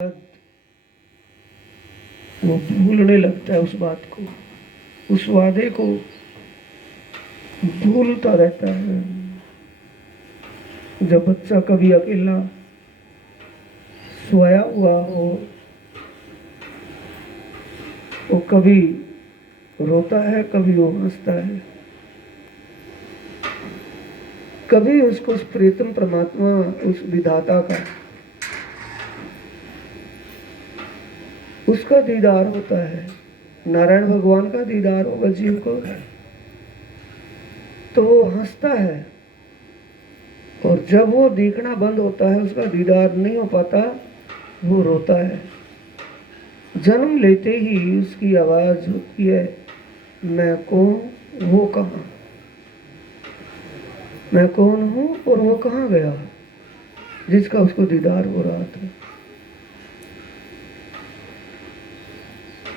वो भूलने लगता है उस बात को, उस वादे को भूलता रहता है। जब बच्चा कभी अकेला सोया हुआ हो, वो कभी रोता है, कभी वो हंसता है, कभी उसको उस प्रीतम परमात्मा, उस विधाता का, उसका दीदार होता है। नारायण भगवान का दीदार होगा जीव को तो वो हंसता है, और जब वो दिखना बंद होता है, उसका दीदार नहीं हो पाता, वो रोता है। जन्म लेते ही उसकी आवाज होती है, मैं कौन, वो कहाँ, मैं कौन हूं और वो कहाँ गया, जिसका उसको दीदार हो रहा था।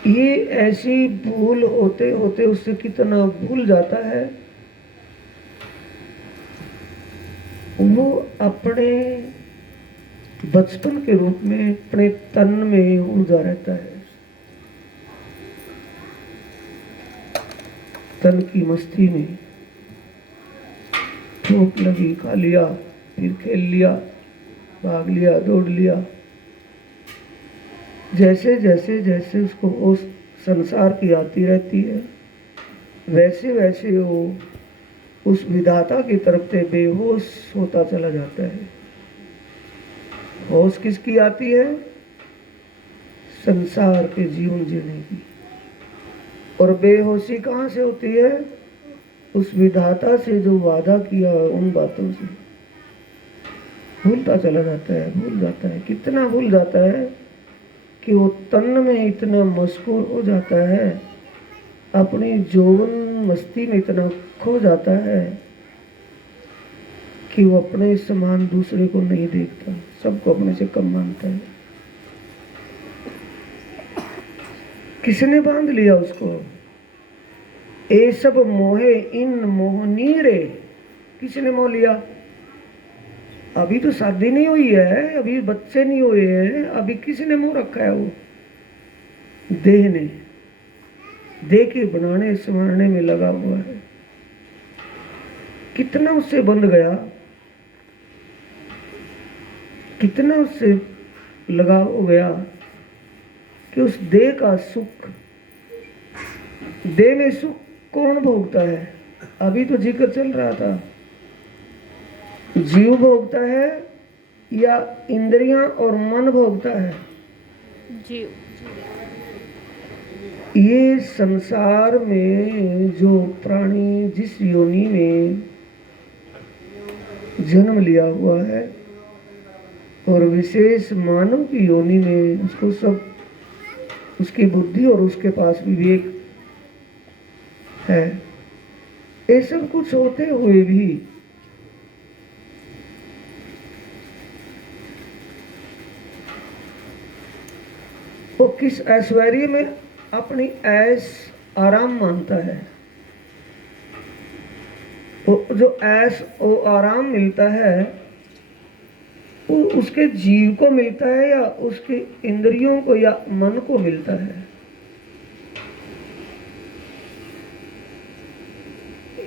ये ऐसी भूल होते होते उससे कितना भूल जाता है, वो अपने बचपन के रूप में अपने तन में उलझा रहता है। तन की मस्ती में भूख लगी, खा लिया, फिर खेल लिया, भाग लिया, दौड़ लिया। जैसे जैसे जैसे उसको उस संसार की आती रहती है, वैसे वैसे वो उस विधाता की तरफ से बेहोश होता चला जाता है। होश किसकी आती है? संसार के जीवन जीने की। और बेहोशी कहाँ से होती है? उस विधाता से जो वादा किया उन बातों से भूलता चला जाता है, भूल जाता है। कितना भूल जाता है कि वो तन में इतना मशगूल हो जाता है, अपनी जौवन मस्ती में इतना खो जाता है कि वो अपने समान दूसरे को नहीं देखता, सबको अपने से कम मानता है। किसने बांध लिया उसको? ए सब मोहे इन मोहनी रे, किसने मोह लिया? अभी तो शादी नहीं हुई है, अभी बच्चे नहीं हुए हैं, अभी किसने मोह रखा है? वो देह ने, देह के बनाने संवारने में लगा हुआ है। कितना उससे बंध गया, कितना उससे लगाव हो गया कि उस देह का सुख, देह में सुख कौन भोगता है? अभी तो जिक्र चल रहा था, जीव भोगता है या इंद्रियां और मन भोगता है? जीव। ये संसार में जो प्राणी जिस योनि में जन्म लिया हुआ है, और विशेष मानव की योनि में उसको सब, उसकी बुद्धि और उसके पास विवेक है, ये सब कुछ होते हुए भी वो किस ऐश्वर्य में अपनी ऐश आराम मानता है। वो जो ऐश और आराम मिलता है, वो उसके जीव को मिलता है या उसके इंद्रियों को या मन को मिलता है?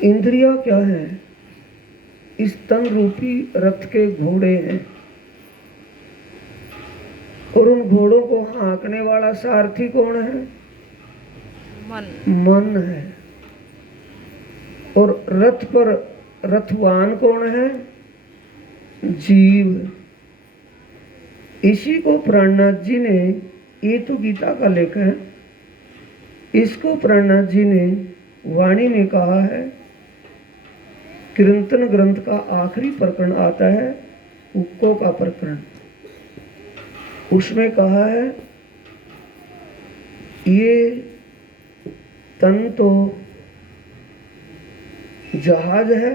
इंद्रिया क्या है? इस तन रूपी रथ के घोड़े हैं, और उन घोड़ों को हाँकने वाला सारथी कौन है? मन है। और रथ पर रथवान कौन है? जीव। इसी को प्राणनाथ जी ने, ये तो गीता का लेख है, इसको प्राणनाथ जी ने वाणी में कहा है। कीर्तन ग्रंथ का आखिरी प्रकरण आता है, उक्को का प्रकरण, उसमें कहा है ये तन तो जहाज है,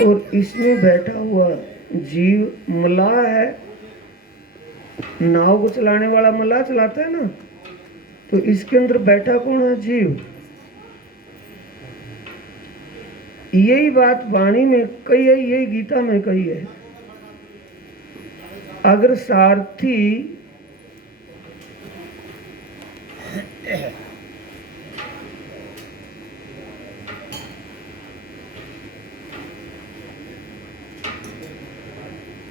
और इसमें बैठा हुआ जीव मलाह है। नाव को चलाने वाला मलाह चलाता है ना, तो इसके अंदर बैठा कौन है? जीव। यही बात वाणी में कही है, यही गीता में कही है। अगर सारथी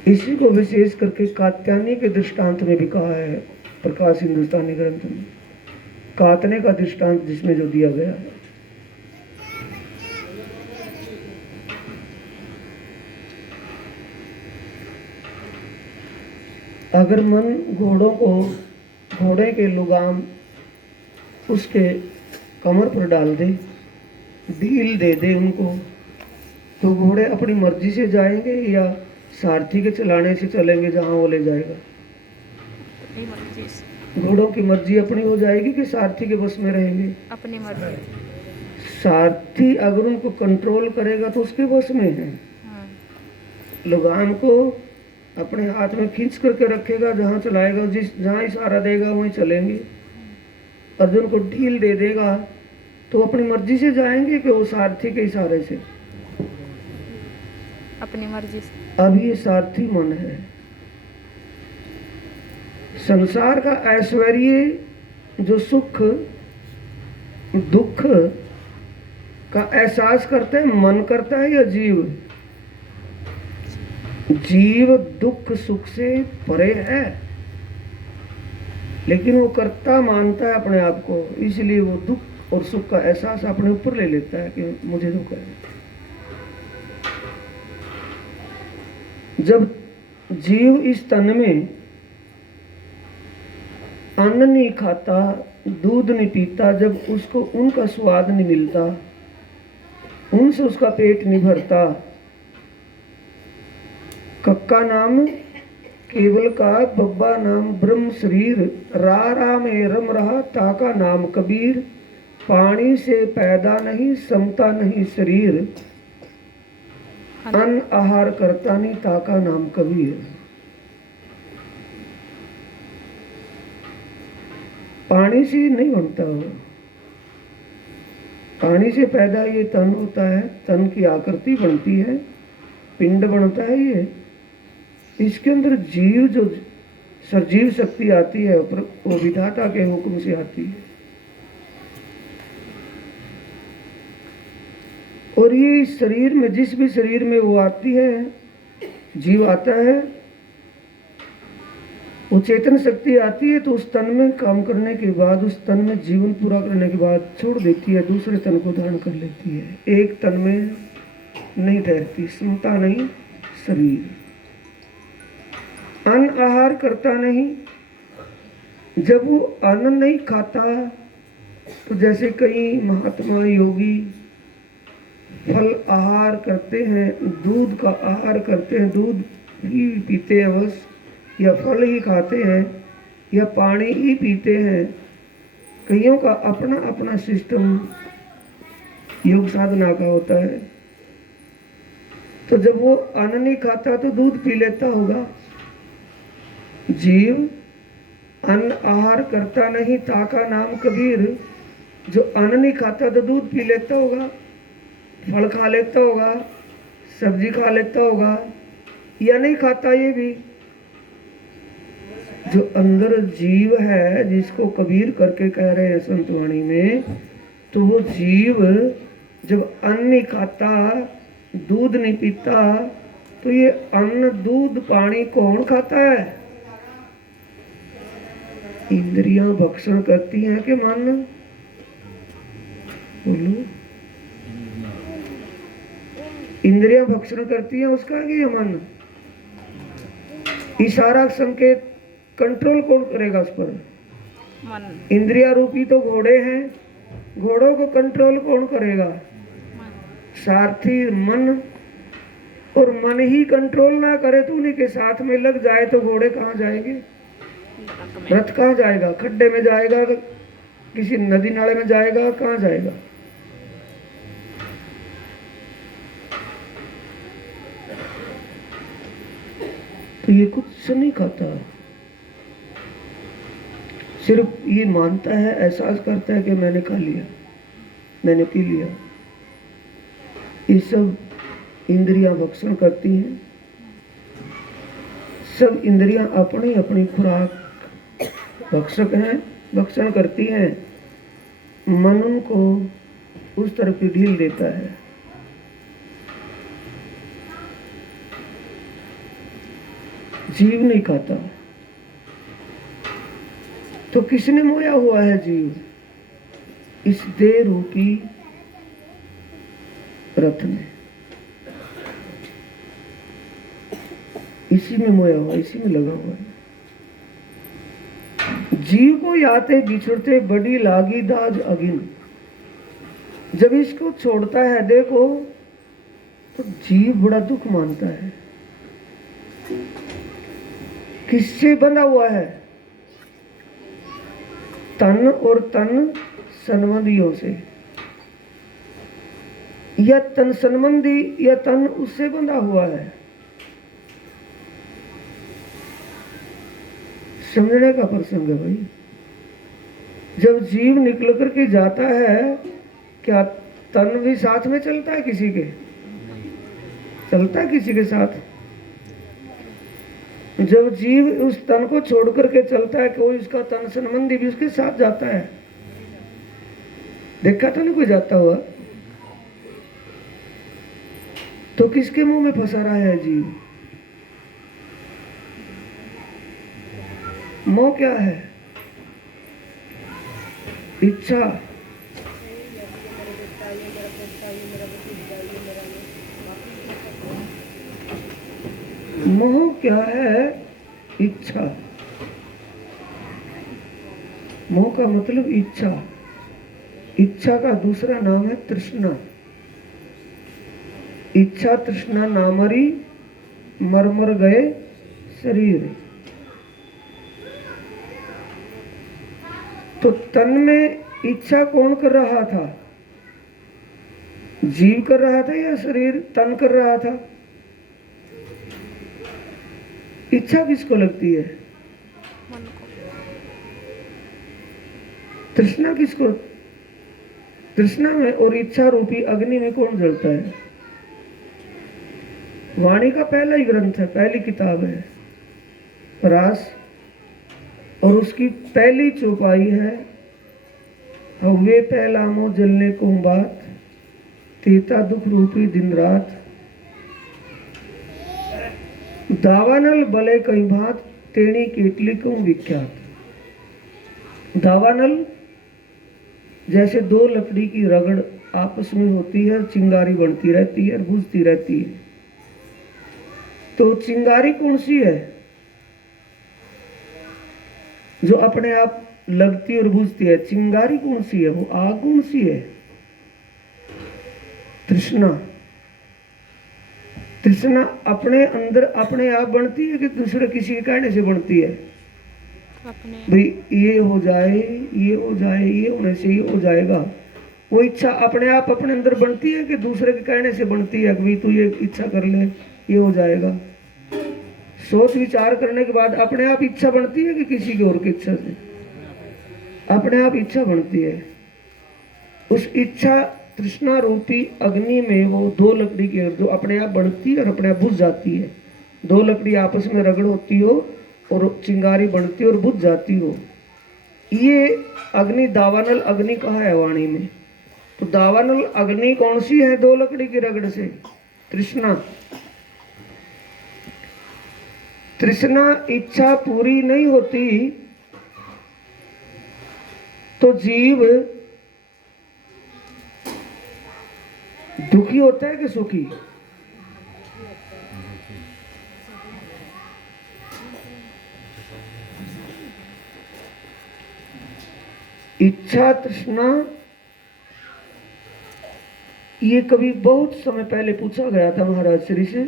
इसी को विशेष करके कात्यायनी के दृष्टांत में भी कहा है प्रकाश हिंदुस्तानी ग्रंथ में, कातने का दृष्टांत जिसमें जो दिया गया है। अगर मन घोड़े के लुगाम उसके कमर पर डाल दे, ढील दे दे उनको, तो घोड़े अपनी मर्जी से जाएंगे या सारथी के चलाने से चलेंगे जहां वो ले जाएगा? घोड़ों की मर्जी अपनी हो जाएगी कि सारथी के बस में रहेंगे? अपनी मर्जी। सारथी अगर उनको कंट्रोल करेगा तो उसके बस में है। लगाम को अपने हाथ में खींच करके रखेगा, जहां चलाएगा, जहां इशारा देगा वहीं चलेंगे। अर्जुन को ढील दे देगा तो अपनी मर्जी से जाएंगे कि वो सारथी के इशारे से? अपनी मर्जी से। अब ये सारथी मन है। संसार का ऐश्वर्य जो सुख दुख का एहसास करते हैं मन करता है या जीव? जीव दुख सुख से परे है, लेकिन वो कर्ता मानता है अपने आप को, इसलिए वो दुख और सुख का एहसास अपने ऊपर ले लेता है कि मुझे दुख है। जब जीव इस तन में अन्न नहीं खाता, दूध नहीं पीता, जब उसको उनका स्वाद नहीं मिलता, उनसे उसका पेट नहीं भरता, कक्का नाम केवल का, बब्बा नाम ब्रह्म शरीर, रा में रम रहा ताका नाम कबीर, पानी से पैदा नहीं समता नहीं शरीर, अन्न आहार करता नहीं ताका नाम कबीर। पानी से नहीं बनता हो, पानी से पैदा ये तन होता है, तन की आकृति बनती है, पिंड बनता है। ये इसके अंदर जीव जो सजीव शक्ति आती है वो विधाता के हुक्म से आती है। और ये इस शरीर में, जिस भी शरीर में वो आती है, जीव आता है, वो चेतन शक्ति आती है, तो उस तन में काम करने के बाद, उस तन में जीवन पूरा करने के बाद छोड़ देती है, दूसरे तन को धारण कर लेती है। एक तन में नहीं ठहरती, समता नहीं शरीर। अन्न आहार करता नहीं, जब वो अन्न नहीं खाता तो जैसे कई महात्मा योगी फल आहार करते हैं, दूध का आहार करते हैं, दूध ही पीते हैं बस, या फल ही खाते हैं, या पानी ही पीते हैं। कईयों का अपना अपना सिस्टम योग साधना का होता है। तो जब वो अन्न नहीं खाता तो दूध पी लेता होगा। जीव अन्न आहार करता नहीं ताका नाम कबीर, जो अन्न नहीं खाता तो दूध पी लेता होगा, फल खा लेता होगा, सब्जी खा लेता होगा, या नहीं खाता ये भी। जो अंदर जीव है, जिसको कबीर करके कह रहे हैं संतवाणी में, तो वो जीव जब अन्न नहीं खाता, दूध नहीं पीता, तो ये अन्न दूध पानी कौन खाता है? इंद्रियां भक्षण करती हैं कि मन? बोलो। इंद्रियां भक्षण करती हैं उसका कि ये मन? इशारा संकेत कंट्रोल कौन करेगा उस पर? मन। इंद्रिया रूपी तो घोड़े हैं, घोड़ों को कंट्रोल कौन करेगा? सारथी मन। और मन ही कंट्रोल ना करे तो उन्हीं के साथ में लग जाए तो घोड़े कहाँ जाएंगे? रथ कहाँ जाएगा? खड्डे में जाएगा, किसी नदी नाले में जाएगा, कहाँ जाएगा? तो ये कुछ नहीं खाता, सिर्फ ये मानता है, एहसास करता है कि मैंने खा लिया, मैंने पी लिया। ये सब इंद्रियां भक्षण करती हैं। सब इंद्रियां अपनी अपनी खुराक भक्षक हैं, भक्षण करती हैं। मन उनको उस तरफ की ढील देता है। जीव नहीं खाता। तो किसने मोया हुआ है जीव? इस देह रूपी रथ में। इसी में मोया हुआ, इसी में लगा हुआ है। जीव को याते बिछुड़ते बड़ी लागी दाज अगिन। जब इसको छोड़ता है देखो तो जीव बड़ा दुख मानता है। किससे बंधा हुआ है? तन और तन संबंधियों से। या तन संबंधी या तन उससे बंधा हुआ है। समझने का प्रसंग है भाई। जब जीव निकल करके जाता है, क्या तन भी साथ में चलता है किसी के? चलता है किसी के साथ? जब जीव उस तन को छोड़ करके चलता है, कोई इसका तन संबंधी भी उसके साथ जाता है। देखा तो नहीं कोई जाता हुआ? तो किसके मुंह में फंसा रहा है जीव? मोह क्या है? इच्छा। मोह क्या है? इच्छा। मोह का मतलब इच्छा। इच्छा का दूसरा नाम है तृष्णा। इच्छा तृष्णा नामरी मर मर गए शरीर। तो तन में इच्छा कौन कर रहा था? जीव कर रहा था या शरीर तन कर रहा था? इच्छा किसको लगती है? मन को। तृष्णा किसको? तृष्णा में और इच्छा रूपी अग्नि में कौन जलता है? वाणी का पहला ही ग्रंथ है, पहली किताब है रास, और उसकी पहली चौपाई है हवे पहलामो जलने को बात तीता दुख रूपी दिन रात। दावानल बले कई भात तेणी केटली को विख्यात। दावानल जैसे दो लकड़ी की रगड़ आपस में होती है, चिंगारी बनती रहती है, बुझती रहती है। तो चिंगारी कौन सी है जो अपने आप लगती और बुझती है? चिंगारी कौन सी है? वो आग कौन सी है? तृष्णा। तृष्णा अपने अंदर अपने आप बनती है कि दूसरे किसी के कहने से बनती है? अपने भाई ये हो जाए, ये हो जाए, ये होने से ये हो जाएगा। वो इच्छा अपने आप अपने अंदर बनती है कि दूसरे के कहने से बनती है? भाई तू ये इच्छा कर ले, ये हो जाएगा। सोच विचार करने के बाद अपने आप इच्छा बनती है कि किसी की और की इच्छा से? अपने आप इच्छा बनती है। उस इच्छा तृष्णा रूपी अग्नि में वो दो लकड़ी की जो अपने आप बढ़ती है और अपने आप बुझ जाती है। दो लकड़ी आपस में रगड़ होती हो और चिंगारी बढ़ती और बुझ जाती हो। ये अग्नि दावानल अग्नि कहा है वाणी में। तो दावानल अग्नि कौन सी है? दो लकड़ी की रगड़ से तृष्णा। तृष्णा इच्छा पूरी नहीं होती तो जीव दुखी होता है कि सुखी? इच्छा तृष्णा ये कभी बहुत समय पहले पूछा गया था महाराज श्री से।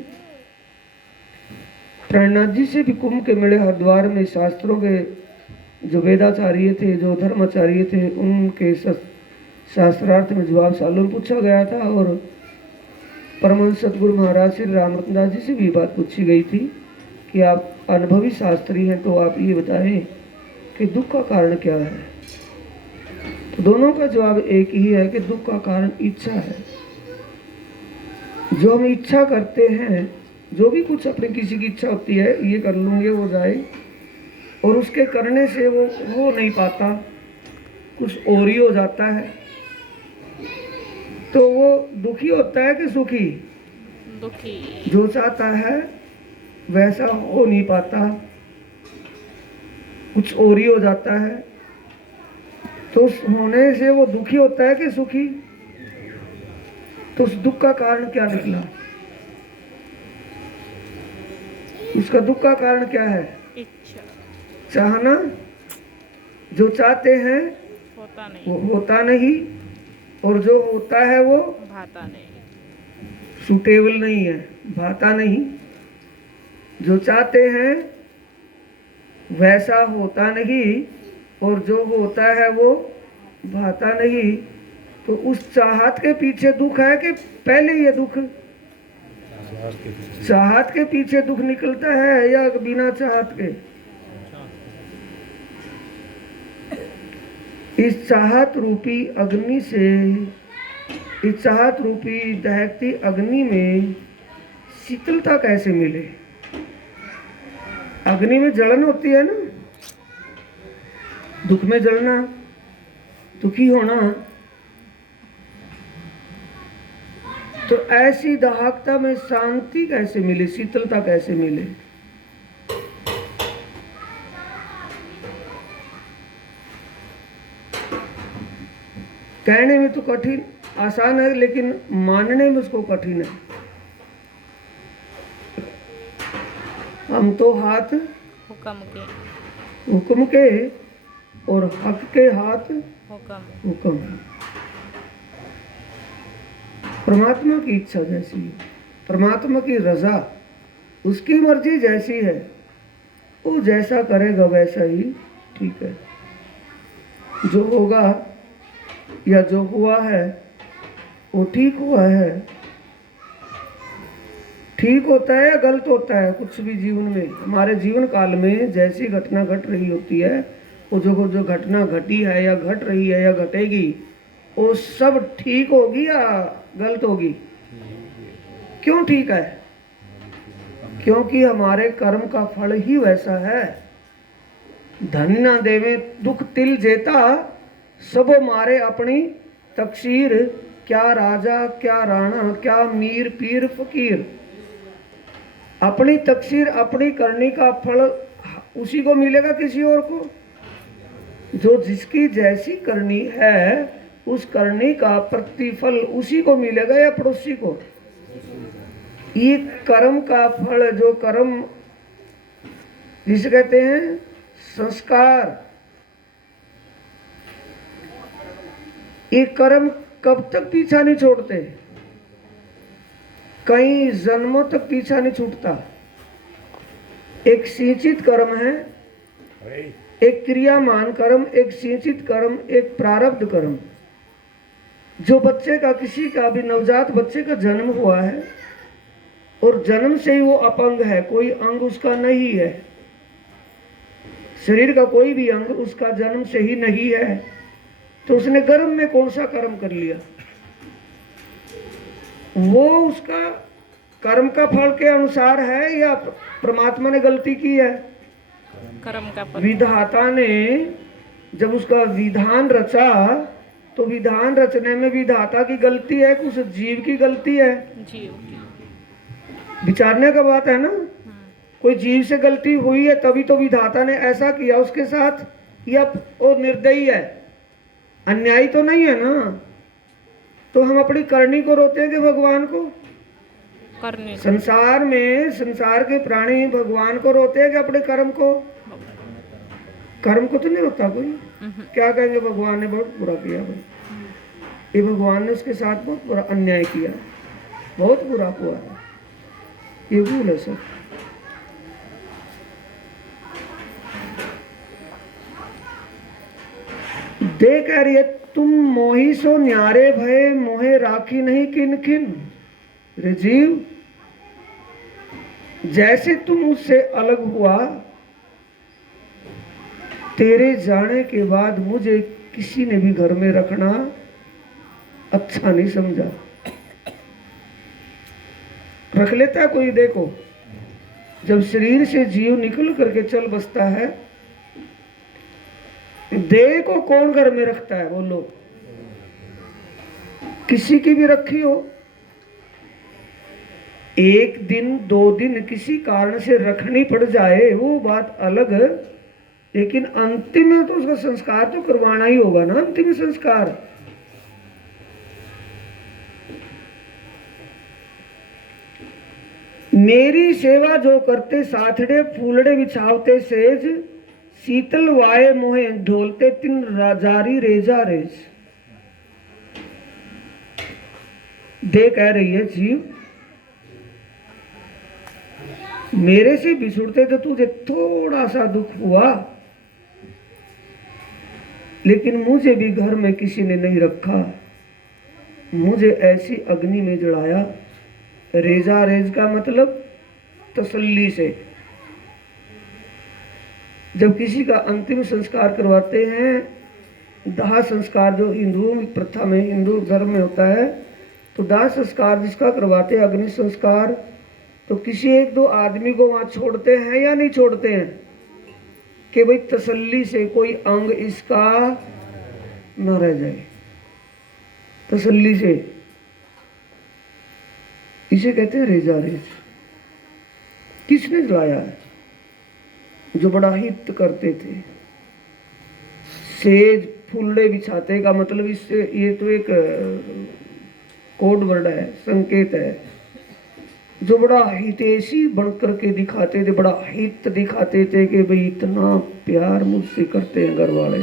प्रणनाथ जी से भी कुंभ के मेले हरिद्वार में शास्त्रों के जो वेदाचार्य थे, जो धर्माचार्य थे, उनके शास्त्रार्थ में जवाब सालों में पूछा गया था। और परमहंस सतगुरु महाराज श्री रामरतन दास जी से भी बात पूछी गई थी कि आप अनुभवी शास्त्री हैं, तो आप ये बताएं कि दुख का कारण क्या है? तो दोनों का जवाब एक ही है कि दुख का कारण इच्छा है। जो हम इच्छा करते हैं जो भी कुछ अपनी किसी की इच्छा होती है, ये कर लूँगे वो जाए, और उसके करने से वो हो नहीं पाता, कुछ और ही हो जाता है, तो वो दुखी होता है कि सुखी? दुखी। जो चाहता है वैसा हो नहीं पाता, कुछ और ही हो जाता है, तो उस होने से वो दुखी होता है कि सुखी? तो उस दुख का कारण क्या निकला? उसका दुख का कारण क्या है? इच्छा। चाहना। जो चाहते हैं होता नहीं। वो होता नहीं, और जो होता है वो भाता नहीं। सूटेबल नहीं है, भाता नहीं। जो चाहते हैं वैसा होता नहीं, और जो होता है वो भाता नहीं। तो उस चाहत के पीछे दुख है कि पहले ये दुख? चाहत के पीछे दुख निकलता है या बिना चाहत के? इस चाहत रूपी अग्नि से, इस चाहत रूपी दहकती अग्नि में शीतलता कैसे मिले? अग्नि में जलन होती है ना, दुख में जलना, दुखी होना। तो ऐसी दाहकता में शांति कैसे मिले, शीतलता कैसे मिले? कहने में तो कठिन, आसान है, लेकिन मानने में उसको कठिन है। हम तो हाथ हुक्म के और हक के हाथ हुक्म। परमात्मा की इच्छा जैसी है, परमात्मा की रजा, उसकी मर्जी जैसी है, वो जैसा करेगा वैसा ही ठीक है। जो होगा या जो हुआ है वो ठीक हुआ है। ठीक होता है या गलत होता है? कुछ भी जीवन में, हमारे जीवन काल में जैसी घटना घट रही होती है, वो जो घटना घटी है या घट रही है या घटेगी, वो सब ठीक होगी या गलत होगी? क्यों ठीक है? क्योंकि हमारे कर्म का फल ही वैसा है। धन न देवे दुख तिल जेता, सब मारे अपनी तकसीर। क्या राजा क्या राणा क्या मीर पीर फकीर। अपनी तकसीर, अपनी करनी का फल उसी को मिलेगा, किसी और को? जो जिसकी जैसी करनी है उस करनी का प्रतिफल उसी को मिलेगा या पड़ोसी को? ये कर्म का फल, जो कर्म जिसे कहते हैं संस्कार, ये कर्म कब तक पीछा नहीं छोड़ते? कई जन्मों तक पीछा नहीं छूटता। एक सिंचित कर्म है, एक क्रियामान कर्म, एक सिंचित कर्म, एक प्रारब्ध कर्म। जो बच्चे का, किसी का भी नवजात बच्चे का जन्म हुआ है और जन्म से ही वो अपंग है, कोई अंग उसका नहीं है, शरीर का कोई भी अंग उसका जन्म से ही नहीं है, तो उसने गर्भ में कौन सा कर्म कर लिया? वो उसका कर्म का फल के अनुसार है या परमात्मा ने गलती की है? कर्म का फल। विधाता ने जब उसका विधान रचा, तो विधान रचने में विधाता की गलती है कि उस जीव की गलती है? जीव की। विचारने का बात है ना। कोई जीव से गलती हुई है तभी तो विधाता ने ऐसा किया उसके साथ, या वो निर्दयी है, अन्यायी तो नहीं है ना। तो हम अपनी करनी को रोते हैं कि भगवान को? करने को। संसार में, संसार के प्राणी भगवान को रोते हैं कि अपने कर्म को? कर्म को तो नहीं रोता कोई। क्या कहेंगे, भगवान ने बहुत बुरा किया भाई, ये भगवान ने उसके साथ बहुत बुरा अन्याय किया, बहुत बुरा हुआ है, ये भूल है सब। दे कह रही है, तुम मोही सो न्यारे भय, मोहे राखी नहीं किन किन। रे जीव, जैसे तुम उससे अलग हुआ, तेरे जाने के बाद मुझे किसी ने भी घर में रखना अच्छा नहीं समझा। रख लेता है कोई। देखो जब शरीर से जीव निकल करके चल बसता है, देह को कौन घर में रखता है? बोलो, किसी की भी रखी हो, एक दिन 2 दिन किसी कारण से रखनी पड़ जाए वो बात अलग, लेकिन अंतिम में तो उसका संस्कार तो करवाना ही होगा ना। अंतिम संस्कार मेरी सेवा जो करते, साथड़े फूलड़े बिछावते सेज, शीतल वाए मोहे ढोलते तिन जारी रेजा रेज। दे कह रही है जीव, मेरे से बिछुड़ते तो तुझे थोड़ा सा दुख हुआ, लेकिन मुझे भी घर में किसी ने नहीं रखा, मुझे ऐसी अग्नि में जलाया। रेजा रेज का मतलब तसल्ली से। जब किसी का अंतिम संस्कार करवाते हैं, दाह संस्कार जो हिंदू प्रथा में, हिंदू धर्म में होता है, तो दाह संस्कार जिसका करवाते हैं, अग्नि संस्कार, तो किसी 1-2 आदमी को वहां छोड़ते हैं या नहीं छोड़ते हैं कि भाई तसल्ली से कोई अंग इसका न रह जाए, तसल्ली से। इसे कहते हैं रेजा रेज। किसने जलाया है? जो बड़ा हित करते थे। सेज फूलड़े बिछाते का मतलब इससे, ये तो एक कोड वर्ड है, संकेत है। जो बड़ा हितैषी बनकर के दिखाते थे, बड़ा हित दिखाते थे कि भाई इतना प्यार मुझसे करते हैं घर वाले,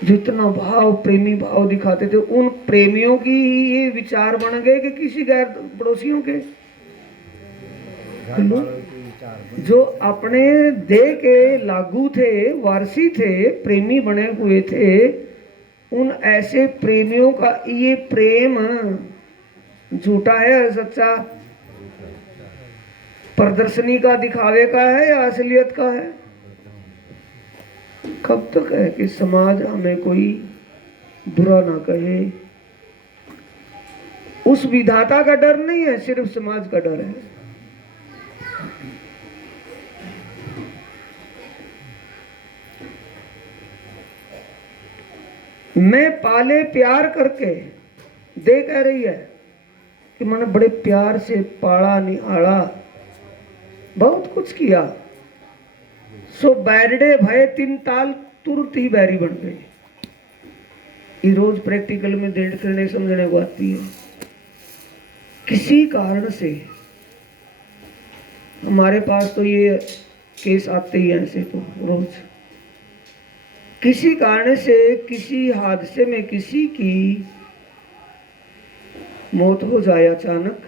जितना भाव, प्रेमी भाव दिखाते थे, उन प्रेमियों की ये विचार बन गए कि किसी गैर पड़ोसियों के। जो अपने देह के लागू थे, वारसी थे, प्रेमी बने हुए थे, उन ऐसे प्रेमियों का ये प्रेम झूठा है, सच्चा, प्रदर्शनी का, दिखावे का है या असलियत का है? कब तक है कि समाज हमें कोई बुरा ना कहे? उस विधाता का डर नहीं है, सिर्फ समाज का डर है। मैं पाले प्यार करके, दे कह रही है कि मैंने बड़े प्यार से पाला निहाड़ा, बहुत कुछ किया, सो बैरडे भय 3 ताल तुरंत ही बैरी बन गए। ये रोज प्रैक्टिकल में देखने समझने को आती है। किसी कारण से हमारे पास तो ये केस आते ही हैं ऐसे, तो रोज किसी कारण से, किसी हादसे में किसी की मौत हो जाए अचानक,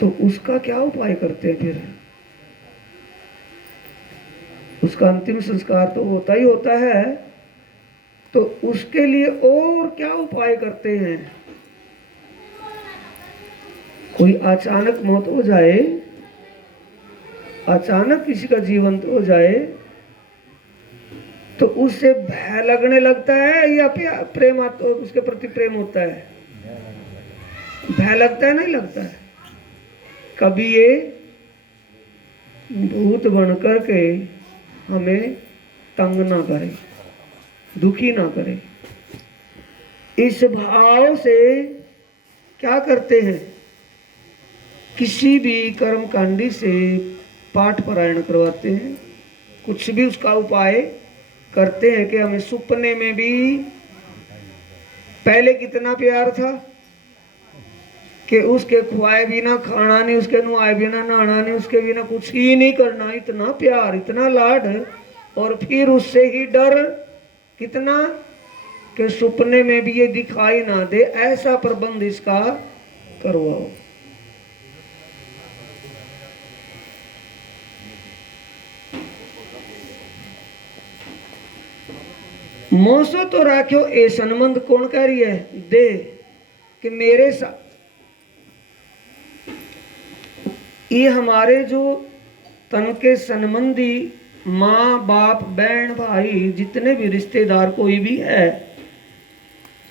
तो उसका क्या उपाय करते हैं फिर? उसका अंतिम संस्कार तो होता ही होता है, तो उसके लिए और क्या उपाय करते हैं? कोई अचानक मौत हो जाए, अचानक किसी का जीवन हो जाए, तो उससे भय लगने लगता है या प्रेम उसके प्रति प्रेम होता है? भय लगता है, नहीं लगता है? कभी ये भूत बनकर के हमें तंग ना करे, दुखी ना करे। इस भाव से क्या करते हैं? किसी भी कर्मकांडी से पाठ पारायण करवाते हैं, कुछ भी उसका उपाय करते हैं कि हमें सुपने में भी पहले कितना प्यार था कि उसके खुआए बिना खाना नहीं, उसके नुआए बिना नहाना नहीं, उसके बिना कुछ ही नहीं करना, इतना प्यार, इतना लाड, और फिर उससे ही डर कितना कि सुपने में भी ये दिखाई ना दे, ऐसा प्रबंध इसका करवाओ। मोसो तो राख्यो ए संबंध, कौन कह रही है? दे, कि मेरे साथ ये हमारे जो तन के संबंधी, माँ बाप बहन भाई, जितने भी रिश्तेदार कोई भी है,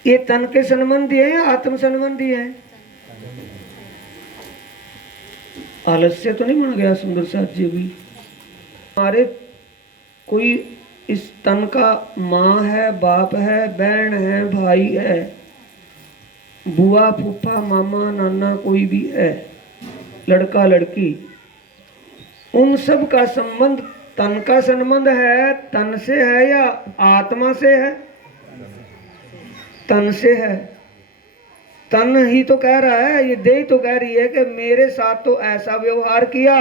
ये तन के संबंधी है या आत्म संबंधी है? आलस्य तो नहीं बन गया सुंदर साथ जी भी? हमारे कोई इस तन का माँ है, बाप है, बहन है, भाई है, बुआ, फूफा, मामा, नाना, कोई भी है, लड़का, लड़की, उन सब का संबंध तन का संबंध है, तन से है या आत्मा से है? तन से है। तन ही तो कह रहा है, ये देह तो कह रही है कि मेरे साथ तो ऐसा व्यवहार किया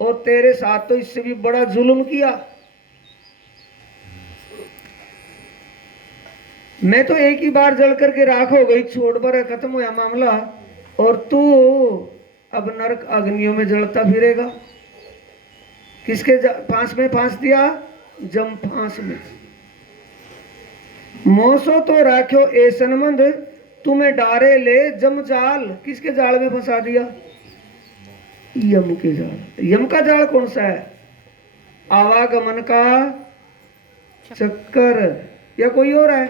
और तेरे साथ तो इससे भी बड़ा जुल्म किया। मैं तो एक ही बार जल करके राख हो गई, छोड़ पर खत्म हुआ मामला, और तू अब नरक अग्नियों में जलता फिरेगा। किसके फांस में फांस दिया? जम फांस में। मोसो तो राख्यो ए संबंध, तुम्हें डारे ले जम जाल। किसके जाल में फंसा दिया? यम के जाल। यम का जाल कौन सा है? आवागमन का चक्कर, या कोई और है?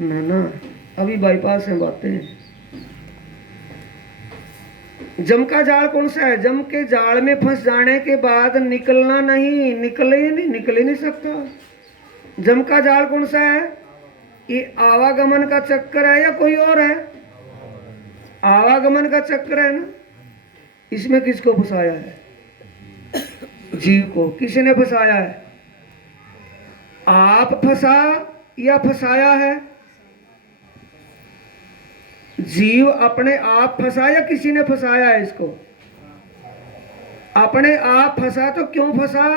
ना ना, अभी बाईपास में बातें। जम का जाल कौन सा है? जम के जाल में फंस जाने के बाद निकलना नहीं, निकल ही नहीं सकता। जम का जाल कौन सा है? ये आवागमन का चक्कर है या कोई और है? आवागमन का चक्कर है ना। इसमें किसको फंसाया है? जीव को। किसने फंसाया है? आप फंसा या फंसाया है? जीव अपने आप फंसा या किसी ने फंसाया है इसको? अपने आप फंसा। तो क्यों फंसा?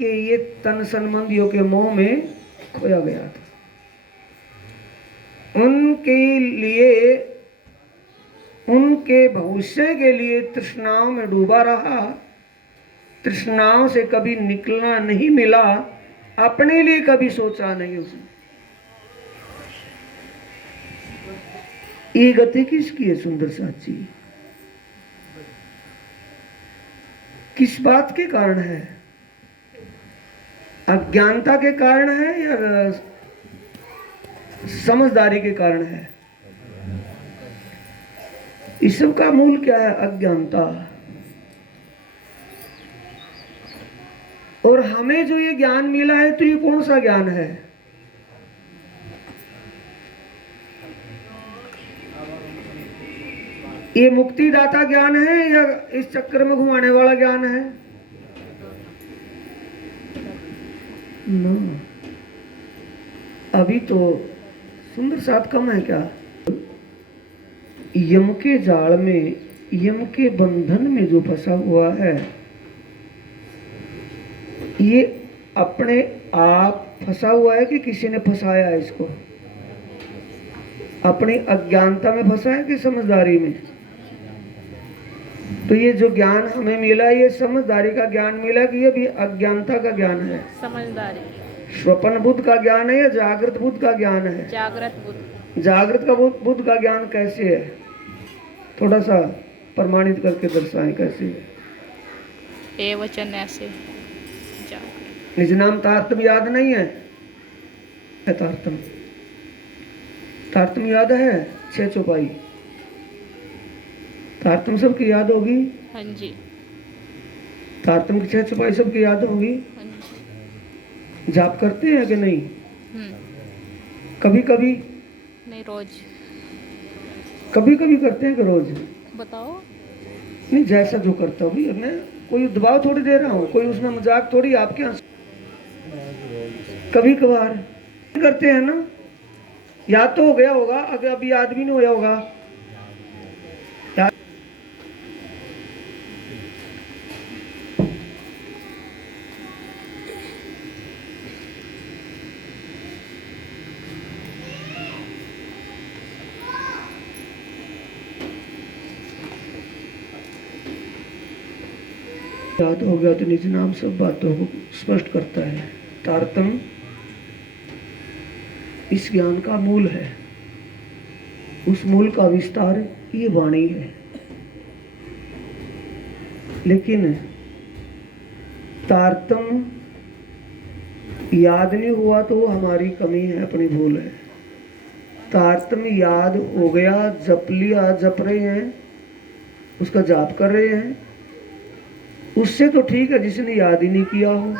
कि ये तन संबंधियों के मोह में खोया गया था। उनके लिए, उनके भविष्य के लिए तृष्णाओं में डूबा रहा, तृष्णाओं से कभी निकलना नहीं मिला, अपने लिए कभी सोचा नहीं उसने। ये गति किसकी है सुंदर साथ जी? किस बात के कारण है? अज्ञानता के कारण है या समझदारी के कारण है? इस सब का मूल क्या है? अज्ञानता। और हमें जो ये ज्ञान मिला है, तो ये कौन सा ज्ञान है? ये मुक्तिदाता ज्ञान है या इस चक्कर में घुमाने वाला ज्ञान है? ना, अभी तो सुंदर साथ कम है क्या? यम के जाल में, यम के बंधन में जो फंसा हुआ है, ये अपने आप फंसा हुआ है कि किसी ने फंसाया है इसको? अपनी अज्ञानता में फंसा है कि समझदारी में? तो ये जो ज्ञान हमें मिला, ये समझदारी का ज्ञान मिला कि ये भी अज्ञानता का ज्ञान है? समझदारी। स्वप्न बुद्ध का ज्ञान है या जागृत बुद्ध का ज्ञान है? जागृत बुद्ध। जागृत का बुद्ध का ज्ञान कैसे है? थोड़ा सा प्रमाणित करके दर्शाएं कैसे है। ए वचन ऐसे। निज नाम तारतम याद नहीं है? तारतम, तारतम याद है? 6 चौपाई तारतम सबकी याद होगी। हाँ जी। तारतम की 6 चौपाई सबकी याद होगी। हाँ जी। जाप करते हैं कि नहीं? कभी कभी नहीं, रोज। कभी कभी करते हैं कि रोज? बताओ। नहीं, जैसा जो करता हूँ। मैं कोई दबाव थोड़ी दे रहा हूँ, कोई उसमें मजाक थोड़ी। आपके यहाँ कभी कभार करते हैं ना? याद तो हो गया होगा, अगर अभी याद भी नहीं होया होगा। याद हो गया तो निज नाम सब बातों को स्पष्ट करता है। तारतम इस ज्ञान का मूल है। उस मूल का विस्तार ये वाणी है। लेकिन तारतम याद नहीं हुआ तो हमारी कमी है, अपनी भूल है। तारतम्य याद हो गया, जप लिया, जप रहे हैं, उसका जाप कर रहे हैं, उससे तो ठीक है जिसने याद ही नहीं किया हो।